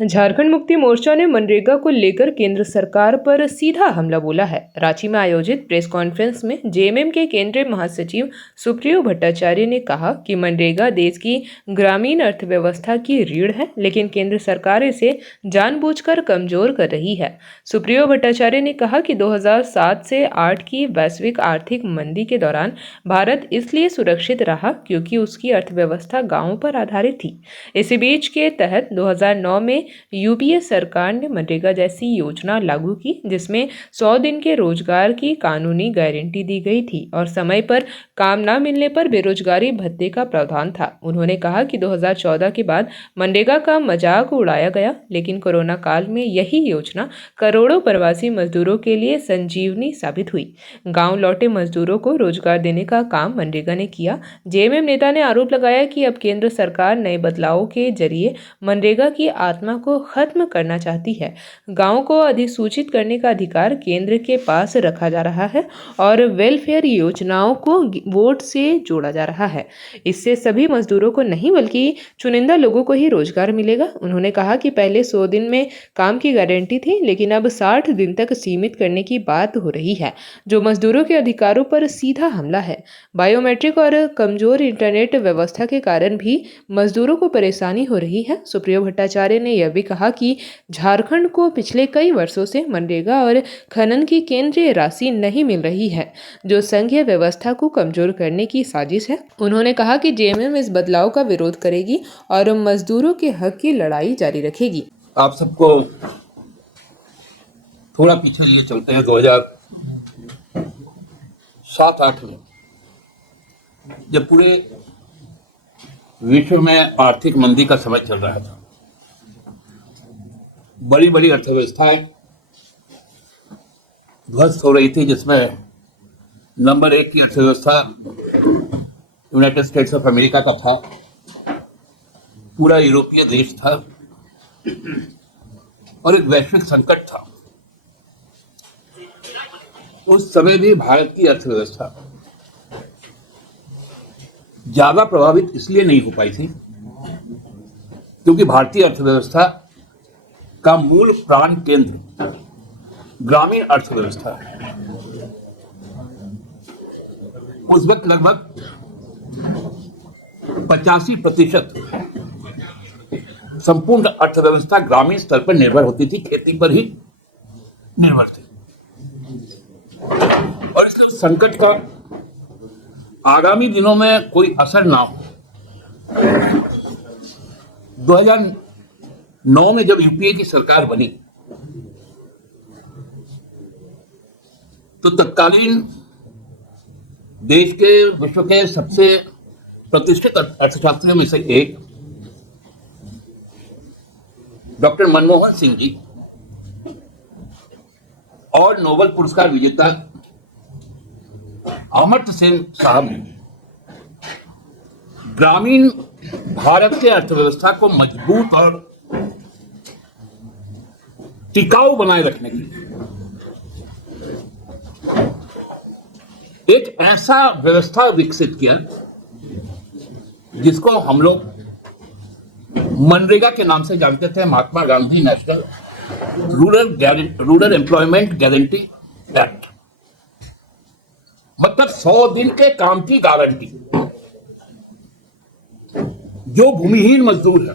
झारखंड मुक्ति मोर्चा ने मनरेगा को लेकर केंद्र सरकार पर सीधा हमला बोला है। रांची में आयोजित प्रेस कॉन्फ्रेंस में जेएमएम के केंद्रीय महासचिव सुप्रियो भट्टाचार्य ने कहा कि मनरेगा देश की ग्रामीण अर्थव्यवस्था की रीढ़ है, लेकिन केंद्र सरकार इसे जानबूझकर कमजोर कर रही है। सुप्रियो भट्टाचार्य ने कहा कि 2007 से 8 की वैश्विक आर्थिक मंदी के दौरान भारत इसलिए सुरक्षित रहा क्योंकि उसकी अर्थव्यवस्था गांवों पर आधारित थी। इसी बीच के तहत 2009 में यूपीए सरकार ने मनरेगा जैसी योजना लागू की, जिसमें 100 दिन के रोजगार की कानूनी गारंटी दी गई थी और समय पर काम न मिलने पर बेरोजगारी भत्ते का प्रावधान था। उन्होंने कहा कि 2014 के बाद मनरेगा का मजाक उड़ाया गया, लेकिन कोरोना काल में यही योजना करोड़ों प्रवासी मजदूरों के लिए संजीवनी साबित हुई। गांव लौटे मजदूरों को रोजगार देने का काम मनरेगा ने किया। जेएमएम नेता ने आरोप लगाया कि अब केंद्र सरकार नए बदलावों के जरिए मनरेगा की आत्मा को खत्म करना चाहती है। गांव को अधिसूचित करने का अधिकार केंद्र के पास रखा जा रहा है और वेलफेयर योजनाओं को वोट से जोड़ा जा रहा है। इससे सभी मजदूरों को नहीं बल्कि चुनिंदा लोगों को ही रोजगार मिलेगा। उन्होंने कहा कि पहले 100 दिन में काम की गारंटी थी, लेकिन अब 60 दिन तक सीमित करने की बात हो रही है, जो मजदूरों के अधिकारों पर सीधा हमला है। बायोमेट्रिक और कमजोर इंटरनेट व्यवस्था के कारण भी मजदूरों को परेशानी हो रही है। सुप्रियो भट्टाचार्य ने यह भी कहा कि झारखंड को पिछले कई वर्षों से मनरेगा और खनन की केंद्रीय राशि नहीं मिल रही है, जो संघीय व्यवस्था को कमजोर करने की साजिश है। उन्होंने कहा कि जेएमएम इस बदलाव का विरोध करेगी और मजदूरों के हक की लड़ाई जारी रखेगी। आप सबको थोड़ा पीछे लिए चलते हैं। 2007-8 में जब पूरे विश्व में आर्थिक मंदी का समय चल रहा था, बड़ी बड़ी अर्थव्यवस्थाएं ध्वस्त हो रही थी, जिसमें नंबर 1 की अर्थव्यवस्था यूनाइटेड स्टेट्स ऑफ अमेरिका का था, पूरा यूरोपीय देश था और एक वैश्विक संकट था। उस समय भी भारत की अर्थव्यवस्था ज्यादा प्रभावित इसलिए नहीं हो पाई थी क्योंकि भारतीय अर्थव्यवस्था का मूल प्राण केंद्र ग्रामीण अर्थव्यवस्था है। उस वक्त लगभग 85% संपूर्ण अर्थव्यवस्था ग्रामीण स्तर पर निर्भर होती थी, खेती पर ही निर्भर थी और इसलिए उस संकट का आगामी दिनों में कोई असर ना हो। 2009 में जब यूपीए की सरकार बनी तो तत्कालीन देश के विश्व के सबसे प्रतिष्ठित अर्थशास्त्रियों में से एक डॉक्टर मनमोहन सिंह जी और नोबेल पुरस्कार विजेता अमर्त्य सेन साहब ने ग्रामीण भारत के अर्थव्यवस्था को मजबूत और टिकाऊ बनाए रखने के लिए एक ऐसा व्यवस्था विकसित किया जिसको हम लोग मनरेगा के नाम से जानते थे, Mahatma Gandhi national rural employment guarantee act. मतलब 100 दिन के काम की गारंटी। जो भूमिहीन मजदूर है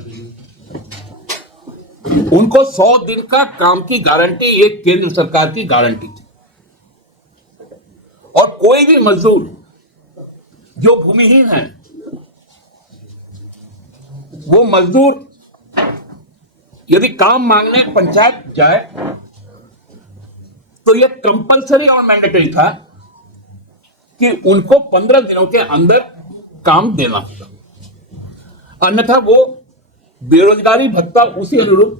उनको 100 दिन का काम की गारंटी एक केंद्र सरकार की गारंटी थी और कोई भी मजदूर जो भूमिहीन है वो मजदूर यदि काम मांगने पंचायत जाए तो यह कंपलसरी और मैंडेटरी था कि उनको 15 दिनों के अंदर काम देना होगा, अन्यथा वो बेरोजगारी भत्ता उसी अनुरूप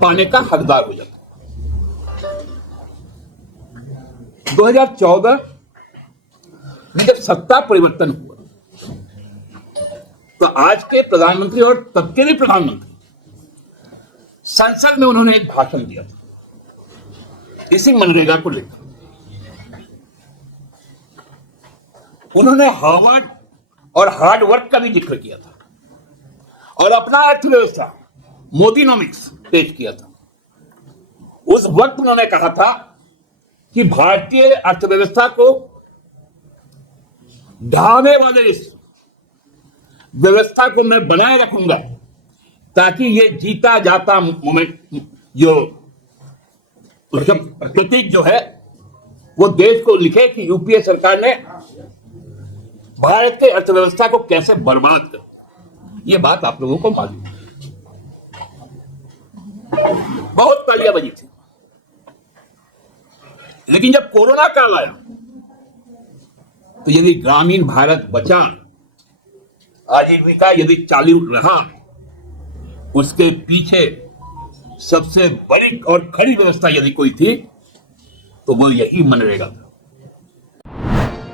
पाने का हकदार हो जाता। 2014 में जब सत्ता परिवर्तन हुआ तो आज के प्रधानमंत्री और तब के भी प्रधानमंत्री संसद में उन्होंने एक भाषण दिया था इसी मनरेगा को लेकर। उन्होंने हार्वर्ड और हार्ड वर्क का भी जिक्र किया था और अपना अर्थव्यवस्था मोदीनोमिक्स पेश किया था। उस वक्त उन्होंने कहा था कि भारतीय अर्थव्यवस्था को ढाने वाले इस व्यवस्था को मैं बनाए रखूंगा ताकि ये जीता जाता मोमेंट जो प्रतीक जो है वो देश को लिखे कि यूपीए सरकार ने भारत के अर्थव्यवस्था को कैसे बर्बाद कर। ये बात आप लोगों को मालूम है, बहुत तालियाबाजी थी। लेकिन जब कोरोना काल आया तो यदि ग्रामीण भारत बचा, आजीविका यदि चालू रहा, उसके पीछे सबसे बड़ी और खड़ी व्यवस्था यदि कोई थी तो वो यही मनरेगा था।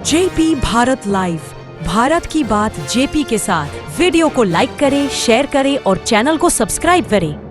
जेपी भारत लाइव, भारत की बात जेपी के साथ। वीडियो को लाइक करें, शेयर करें और चैनल को सब्सक्राइब करें।